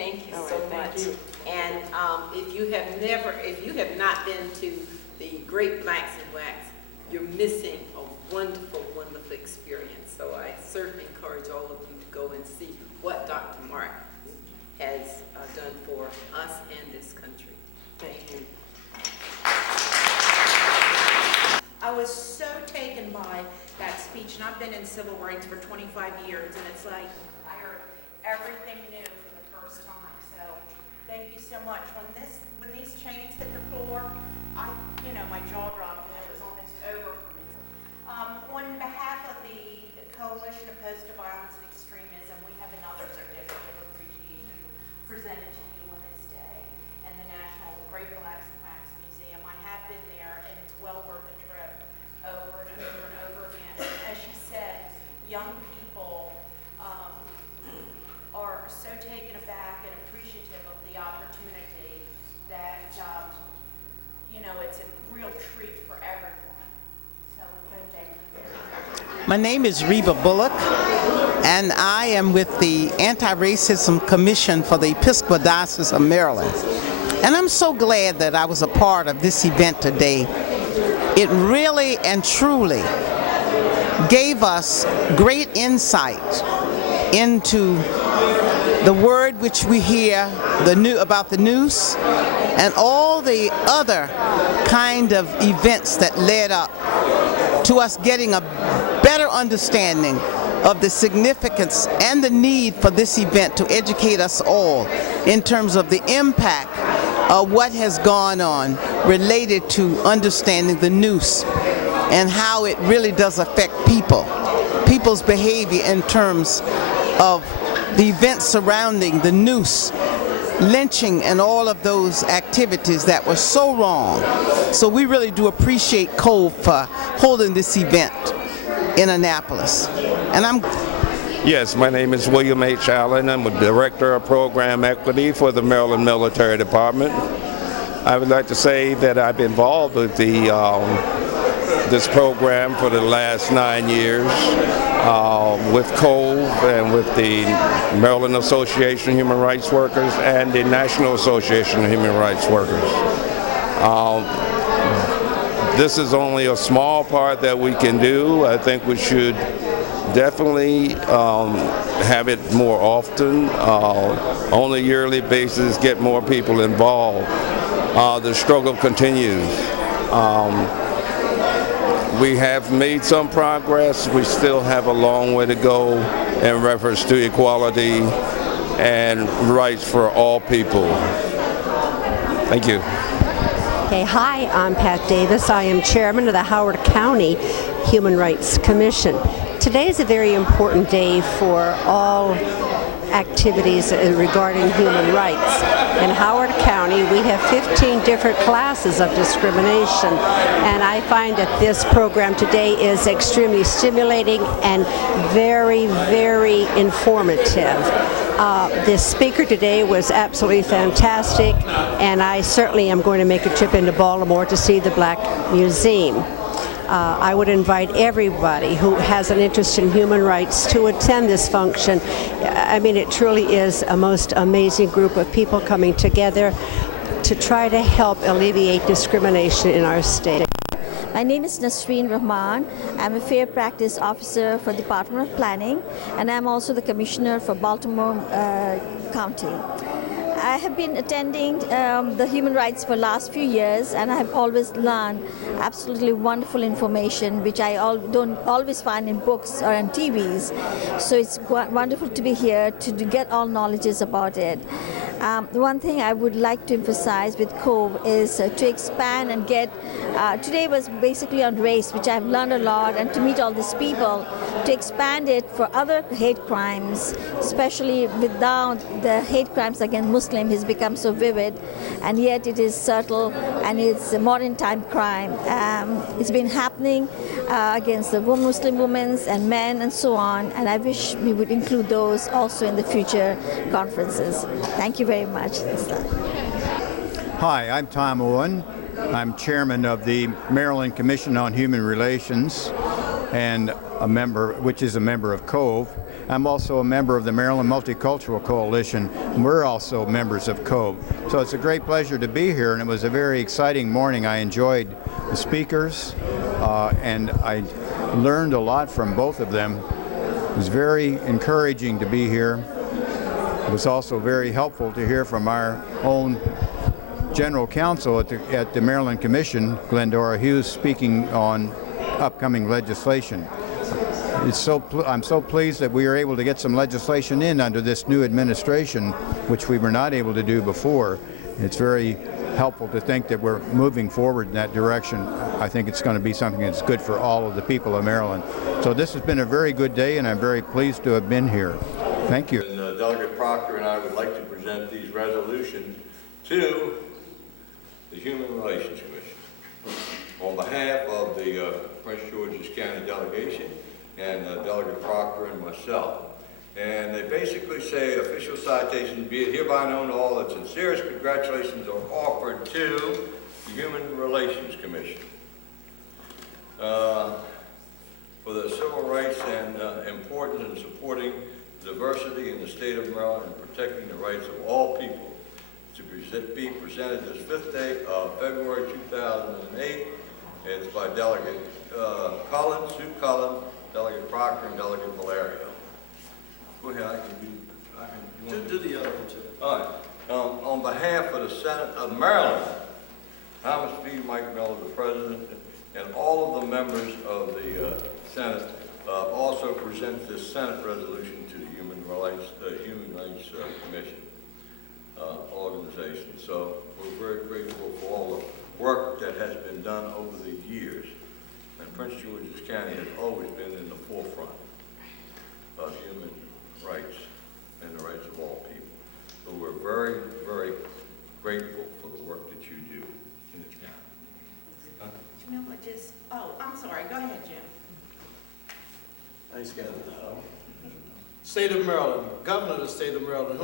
Thank you All so right, much. thank you. And if you have not been to the Great Blacks in Wax, you're missing a wonderful, wonderful experience. So I certainly encourage all of you to go and see what Dr. Mark has done for us and this country. Thank you. I was so taken by that speech, and I've been in civil rights for 25 years, and it's like I heard everything new for the first time. So thank you so much. When these chains hit the floor, my jaw dropped, and it was almost over for me. On behalf of the Coalition Opposed to Violence and Extremism, we have another certificate of appreciation presented to you on this day, and the National Great Blacks and Wax Museum. I have been there, and it's well worth the trip over and over and over again. As she said, young people are so taken aback and appreciative of the opportunity that, it's a real treat for everyone. So, thank you. My name is Reba Bullock, and I am with the Anti-Racism Commission for the Episcopal Diocese of Maryland. And I'm so glad that I was a part of this event today. It really and truly gave us great insight into the word which we hear about the noose and all the other kind of events that led up to us getting a better understanding of the significance and the need for this event to educate us all in terms of the impact of what has gone on related to understanding the noose and how it really does affect people's behavior in terms of the events surrounding the noose, lynching, and all of those activities that were so wrong. So we really do appreciate Cove for holding this event in Annapolis. And Yes, my name is William H. Allen. I'm a Director of Program Equity for the Maryland Military Department. I would like to say that I've been involved with this program for the last 9 years with Cove and with the Maryland Association of Human Rights Workers and the National Association of Human Rights Workers. This is only a small part that we can do. I think we should definitely have it more often, on a yearly basis, get more people involved. The struggle continues. We have made some progress. We still have a long way to go in reference to equality and rights for all people. Thank you. Okay, hi, I'm Pat Davis. I am chairman of the Howard County Human Rights Commission. Today is a very important day for all activities regarding human rights. In Howard County, we have 15 different classes of discrimination, and I find that this program today is extremely stimulating and very, very informative. The speaker today was absolutely fantastic, and I certainly am going to make a trip into Baltimore to see the Black Museum. I would invite everybody who has an interest in human rights to attend this function. I mean, it truly is a most amazing group of people coming together to try to help alleviate discrimination in our state. My name is Nasreen Rahman. I'm a Fair Practice Officer for the Department of Planning, and I'm also the Commissioner for Baltimore County. I have been attending the human rights for the last few years, and I have always learned absolutely wonderful information, which I don't always find in books or on TVs. So it's wonderful to be here to get all knowledges about it. One thing I would like to emphasize with Cove is to expand and get, today was basically on race, which I've learned a lot, and to meet all these people, to expand it for other hate crimes, especially without the hate crimes against Muslims has become so vivid, and yet it is subtle, and it's a modern time crime. It's been happening against the Muslim women and men and so on, and I wish we would include those also in the future conferences. Thank you very much. Hi, I'm Tom Owen. I'm chairman of the Maryland Commission on Human Relations. and which is a member of Cove. I'm also a member of the Maryland Multicultural Coalition, and we're also members of Cove. So it's a great pleasure to be here, and it was a very exciting morning. I enjoyed the speakers, and I learned a lot from both of them. It was very encouraging to be here. It was also very helpful to hear from our own General Counsel at the Maryland Commission, Glendora Hughes, speaking on upcoming legislation. I'm so pleased that we are able to get some legislation in under this new administration, which we were not able to do before. It's very helpful to think that we're moving forward in that direction. I think it's going to be something that's good for all of the people of Maryland. So this has been a very good day, and I'm very pleased to have been here. Thank you. And Delegate Proctor and I would like to present these resolutions to the Human Relations Commission on behalf of the Prince George's County delegation and Delegate Proctor and myself. And they basically say official citations, be it hereby known to all that sincerest congratulations are offered to the Human Relations Commission for the civil rights and importance in supporting diversity in the state of Maryland and protecting the rights of all people. To be presented this 5th day of February 2008. It's by Delegate Sue Cullen, Delegate Proctor, and Delegate Valerio. Go ahead, I can do the other one too. All right. On behalf of the Senate of Maryland, Thomas B. Mike Miller, the President, and all of the members of the Senate also present this Senate resolution to the Human Rights Commission organization. So we're very grateful for all the work that has been done over the years. And Prince George's County has always been in the forefront of human rights and the rights of all people. So we're very, very grateful for the work that you do in the county. Huh? You know what, I'm sorry, go ahead, Jim. Thanks, Kevin. State of Maryland, Governor of the State of Maryland,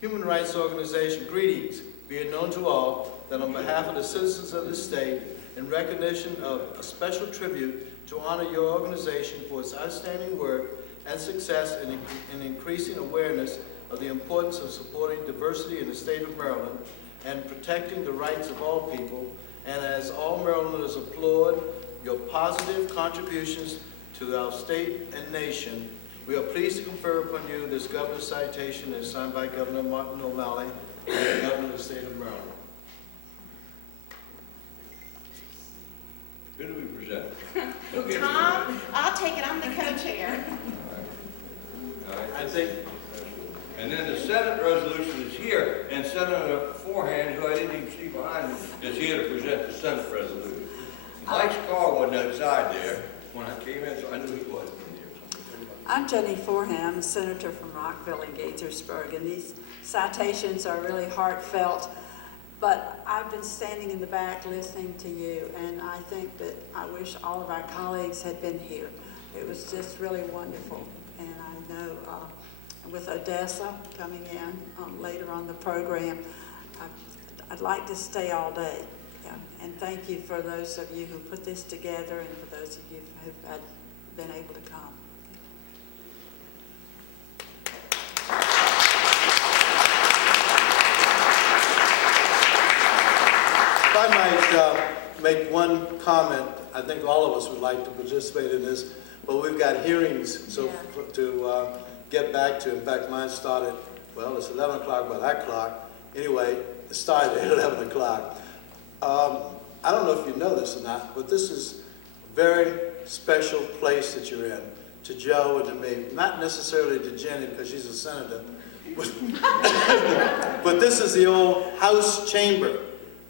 Human Rights Organization, greetings. Be it known to all that on behalf of the citizens of the state, in recognition of a special tribute to honor your organization for its outstanding work and success in increasing awareness of the importance of supporting diversity in the state of Maryland and protecting the rights of all people, and as all Marylanders applaud your positive contributions to our state and nation, we are pleased to confer upon you this governor's citation as signed by Governor Martin O'Malley, the Governor of the state of Maryland. Who do we present? Tom, I'll take it, I'm the co-chair. All right. I think, And then the Senate resolution is here, and Senator Forehand, who I didn't even see behind me, is here to present the Senate resolution. Mike's car wasn't outside there when I came in, so I knew he wasn't in here. I'm Jenny Forehand. I'm a senator from Rockville and Gaithersburg, and these citations are really heartfelt. But I've been standing in the back listening to you, and I think that I wish all of our colleagues had been here. It was just really wonderful, and I know with Odessa coming in later on the program, I'd like to stay all day. Yeah. And thank you for those of you who put this together and for those of you who have been able to come. if I might make one comment, I think all of us would like to participate in this, but we've got hearings to get back to. In fact, mine started, well, it's 11 o'clock by that clock. Anyway, it started at 11 o'clock. I don't know if you know this or not, but this is a very special place that you're in, to Joe and to me. Not necessarily to Jenny, because she's a senator. But this is the old House chamber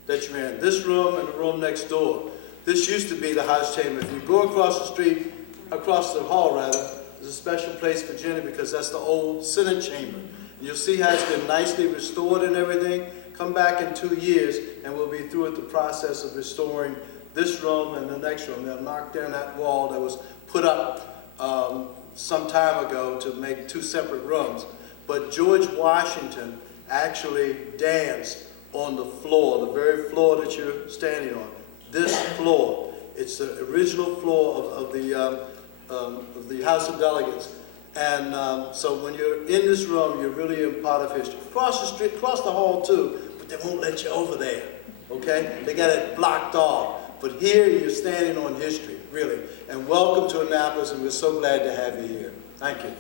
that you're in. This room and the room next door. This used to be the House chamber. If you go across the street, across the hall rather, there's a special place for Jenny because that's the old Senate chamber. And you'll see how it's been nicely restored and everything. Come back in 2 years and we'll be through with the process of restoring this room and the next room. They'll knock down that wall that was put up some time ago to make 2 separate rooms. But George Washington actually danced on the floor, the very floor that you're standing on. This floor It's the original floor of the House of Delegates. And so when you're in this room, you're really a part of history. Cross the street, cross the hall too, but they won't let you over there, okay? They got it blocked off. But here you're standing on history, really. And welcome to Annapolis, and we're so glad to have you here. Thank you.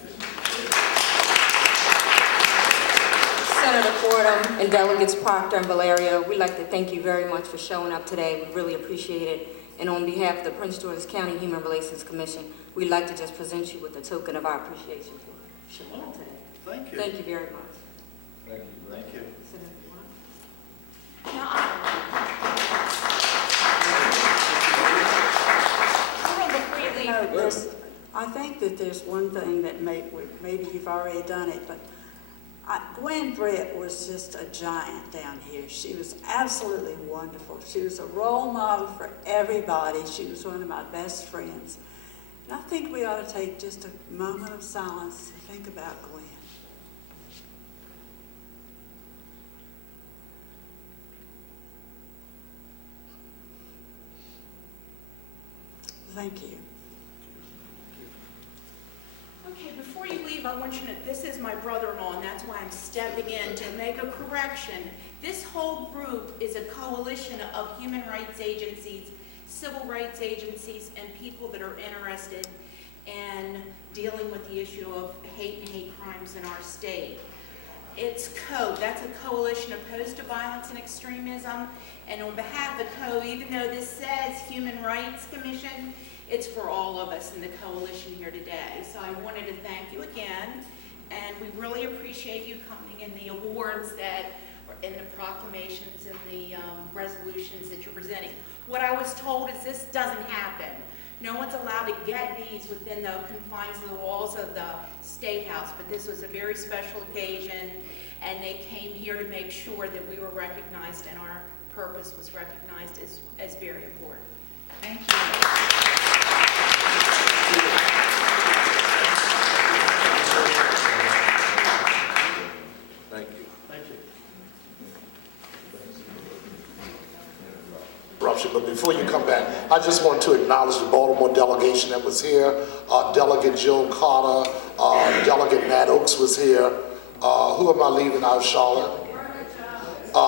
Senator Fordham and Delegates Proctor and Valerio, we'd like to thank you very much for showing up today. We really appreciate it. And on behalf of the Prince George's County Human Relations Commission, we'd like to just present you with a token of our appreciation for showing up today. Thank you. Thank you very much. Thank you. Thank you. Senator Duane. I think that there's one thing that maybe you've already done it, but Gwen Britt was just a giant down here. She was absolutely wonderful. She was a role model for everybody. She was one of my best friends. And I think we ought to take just a moment of silence to think about Gwen. Thank you. Okay, before you leave, I want you to know this is my brother-in-law, and that's why I'm stepping in to make a correction. This whole group is a coalition of human rights agencies, civil rights agencies, and people that are interested in dealing with the issue of hate and hate crimes in our state. It's Cove. That's a coalition opposed to violence and extremism. And on behalf of Cove, even though this says Human Rights Commission, it's for all of us in the coalition here today. So I wanted to thank you again, and we really appreciate you coming in the awards and the proclamations and the resolutions that you're presenting. What I was told is this doesn't happen. No one's allowed to get these within the confines of the walls of the State House, but this was a very special occasion, and they came here to make sure that we were recognized and our purpose was recognized as very important. Thank you. Thank you. Thank you. But before you come back, I just want to acknowledge the Baltimore delegation that was here. Delegate Joe Carter, Delegate Matt Oakes was here. Who am I leaving out, Charlotte?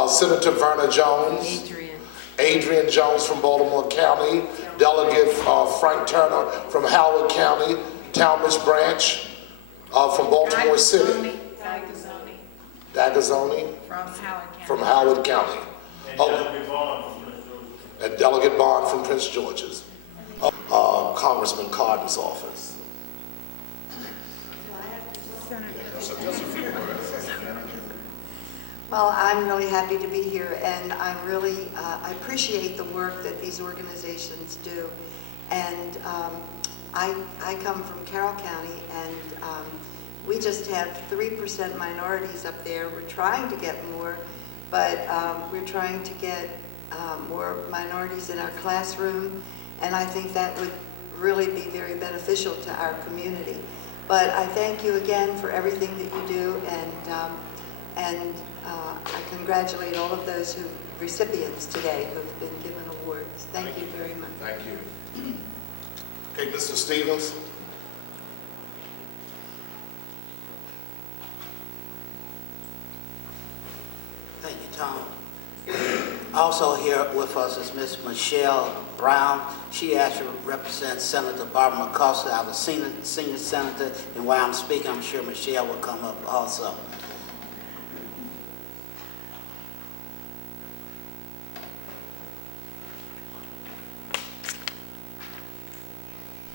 Senator Verna Jones. Adrian Jones from Baltimore County. Delegate Frank Turner from Howard County. Talmadge Branch from Baltimore City. Dagazoni. From Howard County. And Delegate Bond from Prince George's. Congressman Carter's office. Well, I'm really happy to be here, and I appreciate the work that these organizations do. And I come from Carroll County, and we just have 3% minorities up there. We're trying to get more, but we're trying to get more minorities in our classroom, and I think that would really be very beneficial to our community. But I thank you again for everything that you do, and I congratulate all of those recipients today who have been given awards. Thank you very much. Thank you. Okay, Mr. Stevens. Thank you, Tom. Also here with us is Ms. Michelle Brown. She actually represents Senator Barbara McCosker, our senior senator, and while I'm speaking, I'm sure Michelle will come up also.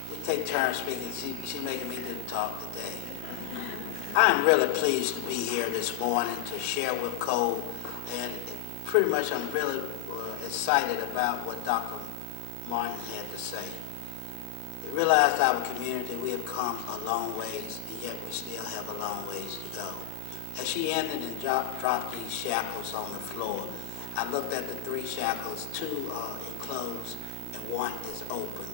We take turns speaking. She's making me do the talk today. I'm really pleased to be here this morning to share with Cove, and pretty much I'm really excited about what Dr. Martin had to say. We realized our community, we have come a long ways, and yet we still have a long ways to go. As she ended and dropped these shackles on the floor, I looked at the 3 shackles, 2 are enclosed and 1 is open.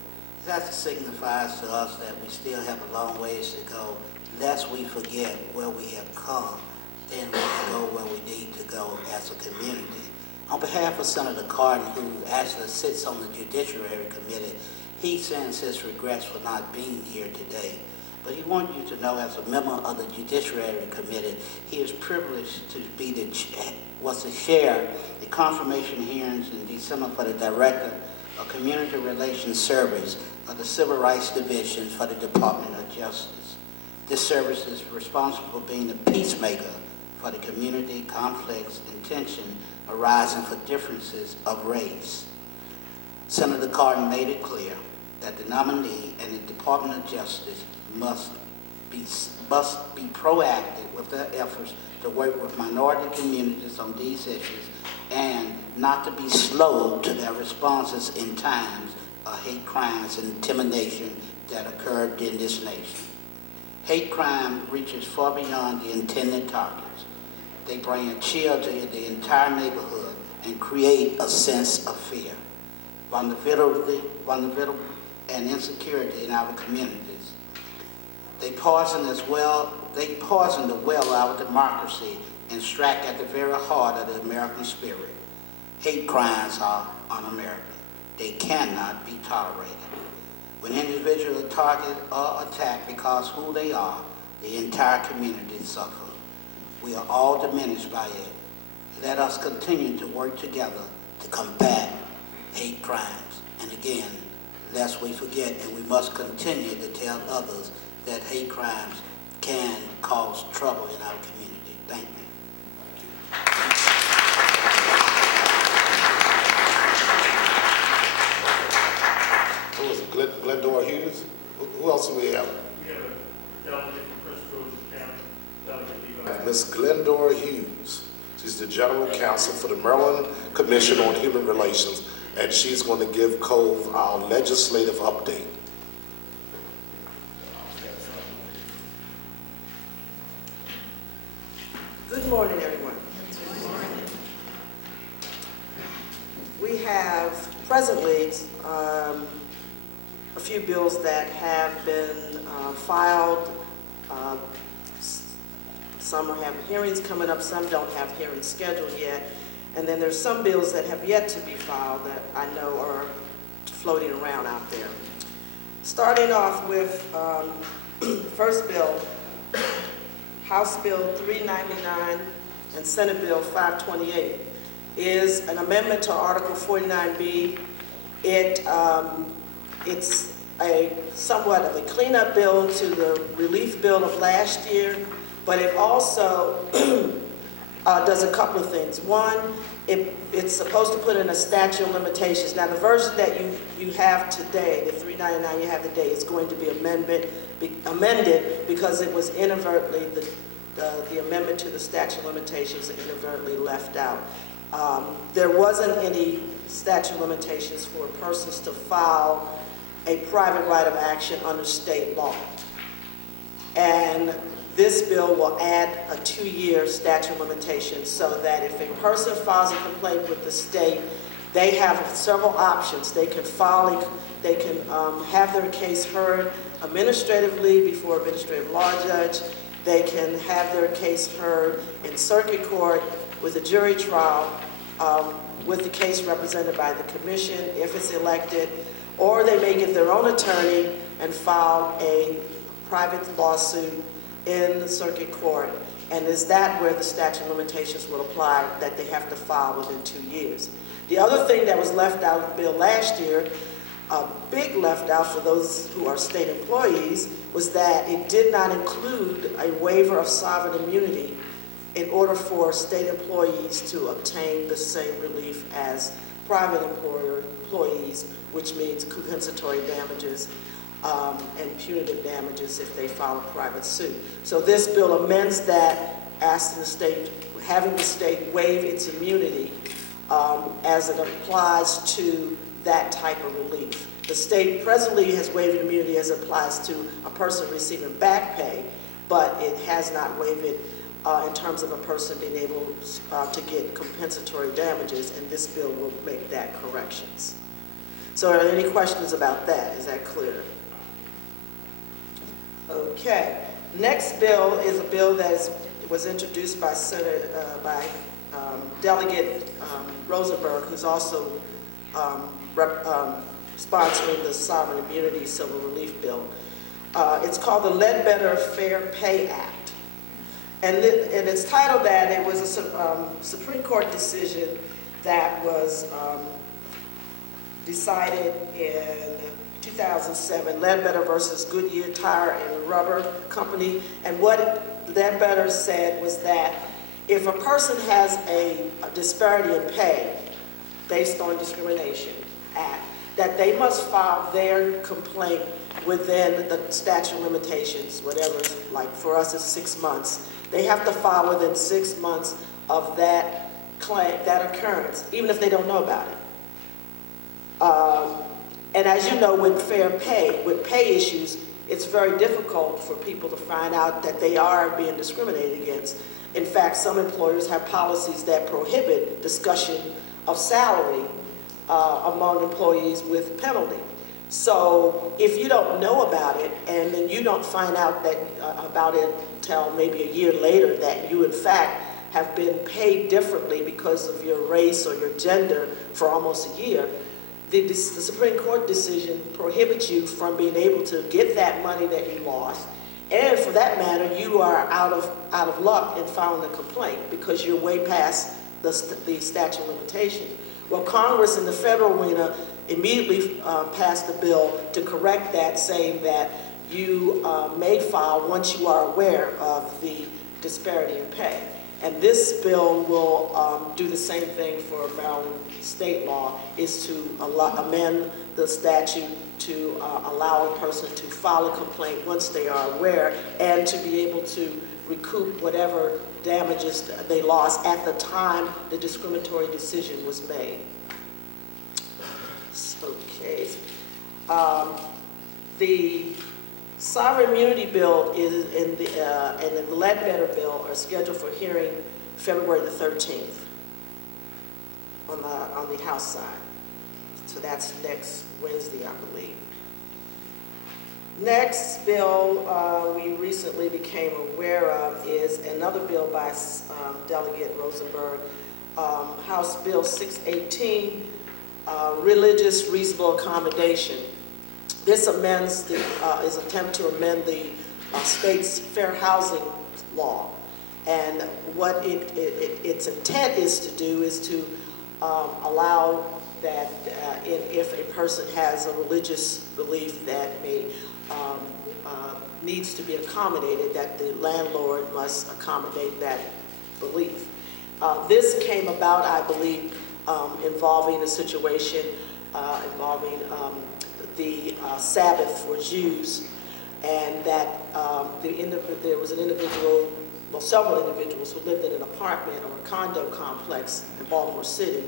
That signifies to us that we still have a long ways to go, lest we forget where we have come, then we can go where we need to go as a community. On behalf of Senator Cardin, who actually sits on the Judiciary Committee, he sends his regrets for not being here today. But he wants you to know, as a member of the Judiciary Committee, he is privileged to be to share the confirmation hearings in December for the Director of Community Relations Service of the Civil Rights Division for the Department of Justice. This service is responsible for being a peacemaker for the community conflicts and tension arising for differences of race. Senator Cardin made it clear that the nominee and the Department of Justice must be proactive with their efforts to work with minority communities on these issues and not to be slow to their responses in times of hate crimes and intimidation that occurred in this nation. Hate crime reaches far beyond the intended targets. They bring a chill to the entire neighborhood and create a sense of fear, vulnerability, and insecurity in our communities. They poison the well of our democracy and strike at the very heart of the American spirit. Hate crimes are un-American. They cannot be tolerated. When individuals are targeted or attacked because of who they are, the entire community suffers. We are all diminished by it. Let us continue to work together to combat hate crimes. And again, lest we forget, and we must continue to tell others that hate crimes can cause trouble in our community. Thank you. Who was it? Glendora Hughes? Who else do we have? We have a delegate from Prince George's County, Delegate Ms. Glendora Hughes. She's the General Counsel for the Maryland Commission on Human Relations, and she's going to give Cove our legislative update. Good morning, everyone. We have presently a few bills that have been filed. Some have hearings coming up, some don't have hearings scheduled yet. And then there's some bills that have yet to be filed that I know are floating around out there. Starting off with first bill, House Bill 399 and Senate Bill 528 is an amendment to Article 49B. It's a somewhat of a cleanup bill to the relief bill of last year, but it also does a couple of things. One, it's supposed to put in a statute of limitations. Now, the version that you have today, the 399 you have today, is going to be amended because it was inadvertently, the amendment to the statute of limitations inadvertently left out. There wasn't any statute of limitations for persons to file a private right of action under state law. And this bill will add a 2-year statute of limitations so that if a person files a complaint with the state, they have several options. They can have their case heard administratively before administrative law judge. They can have their case heard in circuit court with a jury trial with the case represented by the commission if it's elected, or they may get their own attorney and file a private lawsuit in the circuit court. And is that where the statute of limitations will apply, that they have to file within 2 years? The other thing that was left out of the bill last year, a big left out for those who are state employees, was that it did not include a waiver of sovereign immunity in order for state employees to obtain the same relief as private employees, which means compensatory damages and punitive damages if they file a private suit. So this bill amends that, asking the state, having the state waive its immunity as it applies to that type of relief. The state presently has waived immunity as it applies to a person receiving back pay, but it has not waived it in terms of a person being able to get compensatory damages, and this bill will make that corrections. So are there any questions about that? Is that clear? Okay. Next bill is a bill that was introduced by Delegate Rosenberg, who's also sponsoring the Sovereign Immunity Civil Relief Bill. It's called the Ledbetter Fair Pay Act. And it's titled that. It was a Supreme Court decision that was decided in 2007, Ledbetter versus Goodyear Tire and Rubber Company. And what Ledbetter said was that if a person has a disparity in pay based on discrimination act, that they must file their complaint within the statute of limitations, whatever, like for us it's 6 months. They have to file within 6 months of that claim, that occurrence, even if they don't know about it. And as you know, with pay issues, it's very difficult for people to find out that they are being discriminated against. In fact, some employers have policies that prohibit discussion of salary among employees with penalty. So if you don't know about it, and then you don't find out that about it until maybe a year later, that you in fact have been paid differently because of your race or your gender for almost a year, the Supreme Court decision prohibits you from being able to get that money that you lost, and for that matter, you are out of luck in filing a complaint because you're way past the statute of limitations. Well, Congress in the federal arena immediately passed a bill to correct that, saying that you may file once you are aware of the disparity in pay. And this bill will do the same thing for Maryland state law, is to amend the statute to allow a person to file a complaint once they are aware, and to be able to recoup whatever damages they lost at the time the discriminatory decision was made. Okay. The Sovereign Immunity Bill and the Ledbetter Bill are scheduled for hearing February the 13th on the House side. So that's next Wednesday, I believe. Next bill we recently became aware of is another bill by Delegate Rosenberg, House Bill 618, Religious Reasonable Accommodation. This amends is an attempt to amend the state's fair housing law. And what its intent is to do is to allow that if a person has a religious belief that needs to be accommodated, that the landlord must accommodate that belief. This came about, I believe, involving a situation involving the Sabbath for Jews, and that there was an individual, well, several individuals who lived in an apartment or a condo complex in Baltimore City,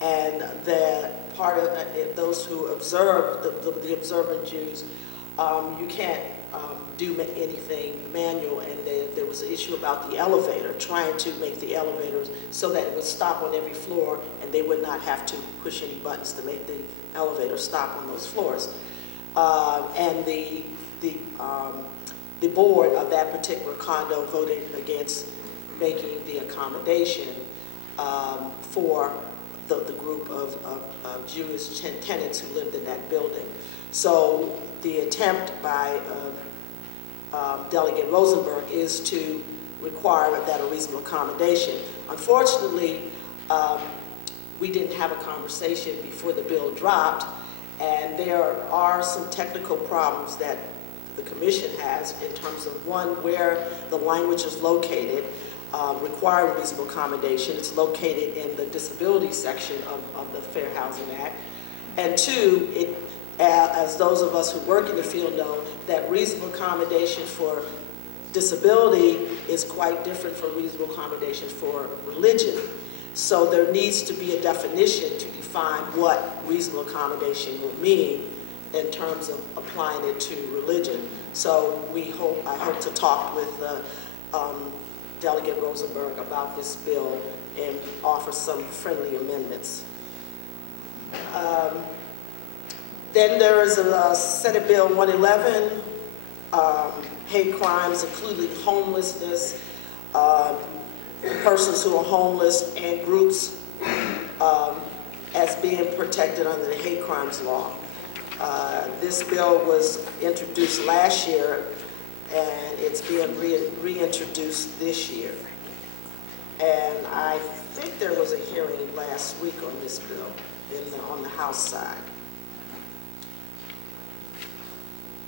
and that part of those who observed, the observant Jews, you can't do anything manual, and there was an issue about the elevator, trying to make the elevators so that it would stop on every floor and they would not have to push any buttons to make the elevator stop on those floors. And the board of that particular condo voted against making the accommodation for the group of Jewish tenants who lived in that building. So the attempt by Delegate Rosenberg is to require that a reasonable accommodation. Unfortunately, we didn't have a conversation before the bill dropped, and there are some technical problems that the commission has in terms of, one, where the language is located, requiring reasonable accommodation. It's located in the disability section of the Fair Housing Act. And two, as those of us who work in the field know, that reasonable accommodation for disability is quite different from reasonable accommodation for religion. So there needs to be a definition to define what reasonable accommodation will mean in terms of applying it to religion. So I hope to talk with Delegate Rosenberg about this bill and offer some friendly amendments. Then there is a Senate Bill 111, hate crimes, including homelessness, persons who are homeless and groups as being protected under the hate crimes law. This bill was introduced last year, and it's being reintroduced this year. And I think there was a hearing last week on this bill on the House side.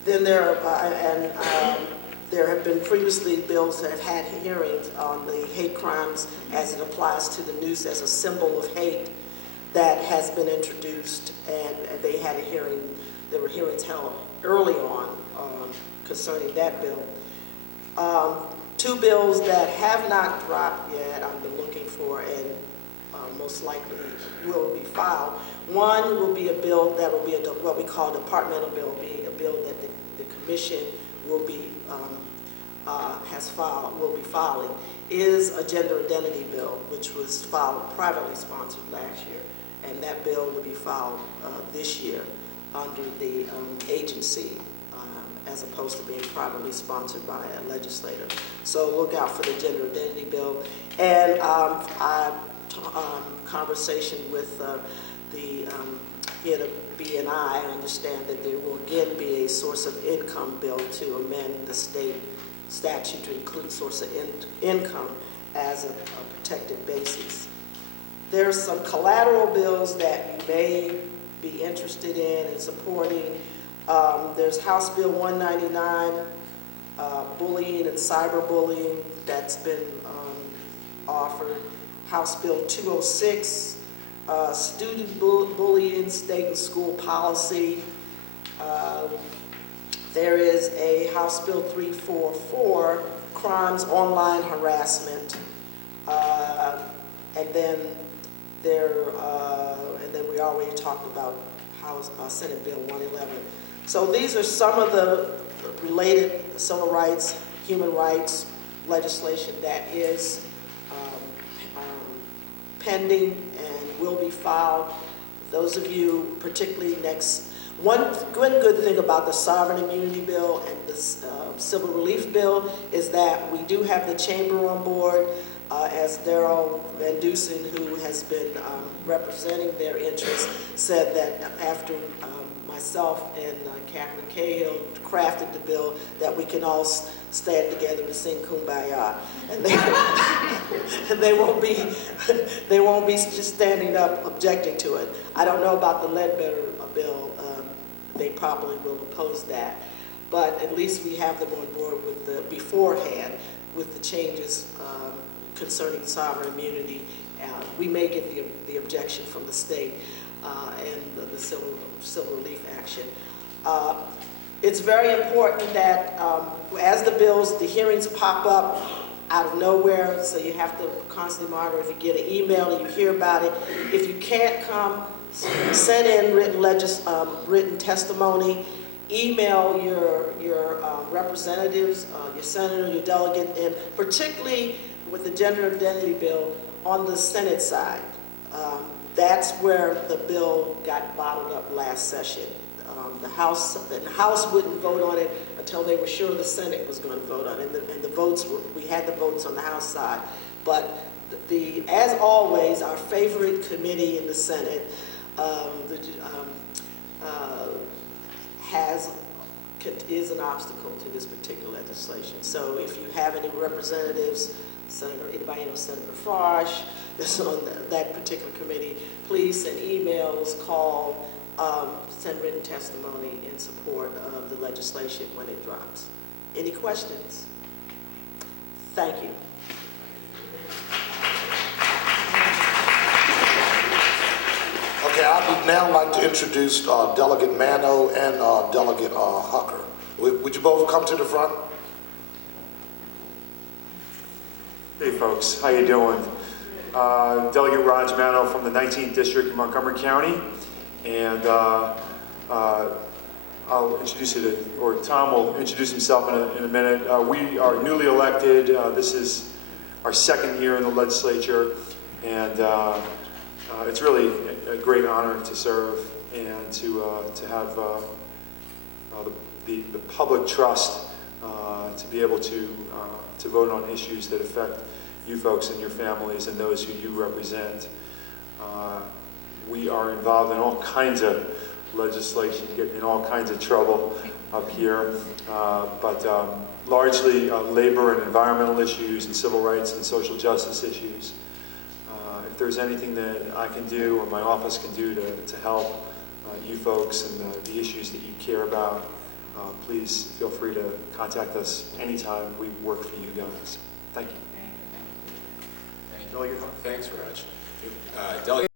Then there have been previously bills that have had hearings on the hate crimes as it applies to the noose as a symbol of hate that has been introduced, and they had a hearing. There were hearings held early on concerning that bill. Two bills that have not dropped yet, I've been looking for, and most likely will be filed. One will be a bill that will be what we call a departmental bill, being a bill that the commission will be will be filing, is a gender identity bill, which was filed privately sponsored last year, and that bill will be filed this year under the agency, as opposed to being privately sponsored by a legislator. So look out for the gender identity bill. And conversation with the head of B&I, I understand that there will again be a source of income bill to amend the state statute to include source of income as a protected basis. There are some collateral bills that you may be interested in and supporting. There's House Bill 199, bullying and cyberbullying, that's been offered. House Bill 206, student bullying, state and school policy. There is a House Bill 344, crimes, online harassment. And then we already talked about Senate Bill 111. So these are some of the related civil rights, human rights legislation that is pending and will be filed. Those of you, particularly one good thing about the sovereign immunity bill and the civil relief bill is that we do have the chamber on board, as Darrell Van Dusen, who has been representing their interests, said that after myself and Catherine Cahill crafted the bill, that we can all stand together and sing Kumbaya, and they won't be just standing up objecting to it. I don't know about the Ledbetter bill; they probably will oppose that, but at least we have them on board with beforehand with the changes concerning sovereign immunity. We may get the objection from the state and the civil relief action. It's very important that as the hearings pop up out of nowhere, so you have to constantly monitor. If you get an email and you hear about it, if you can't come, send in written testimony, email your representatives, your senator, your delegate, and particularly with the gender identity bill on the Senate side. That's where the bill got bottled up last session. The House wouldn't vote on it until they were sure the Senate was going to vote on it, and the votes we had the votes on the House side. But as always, our favorite committee in the Senate is an obstacle to this particular legislation. So if you have any representatives, anybody know Senator Frosch that's on that particular committee, please send emails, call, send written testimony in support of the legislation when it drops. Any questions? Thank you. Okay, I would now like to introduce Delegate Mano and Delegate Hucker. Would you both come to the front? Hey folks, how you doing? Delegate Raj Mano from the 19th District in Montgomery County, and I'll introduce you to, or Tom will introduce himself in a minute. We are newly elected. This is our second year in the legislature, and it's really a great honor to serve and to have the public trust to be able to vote on issues that affect you folks and your families and those who you represent. We are involved in all kinds of legislation, getting in all kinds of trouble up here, but largely labor and environmental issues and civil rights and social justice issues. If there's anything that I can do or my office can do to help you folks and the issues that you care about, please feel free to contact us anytime. We work for you guys. Thank you. Thanks, Raj. Delegate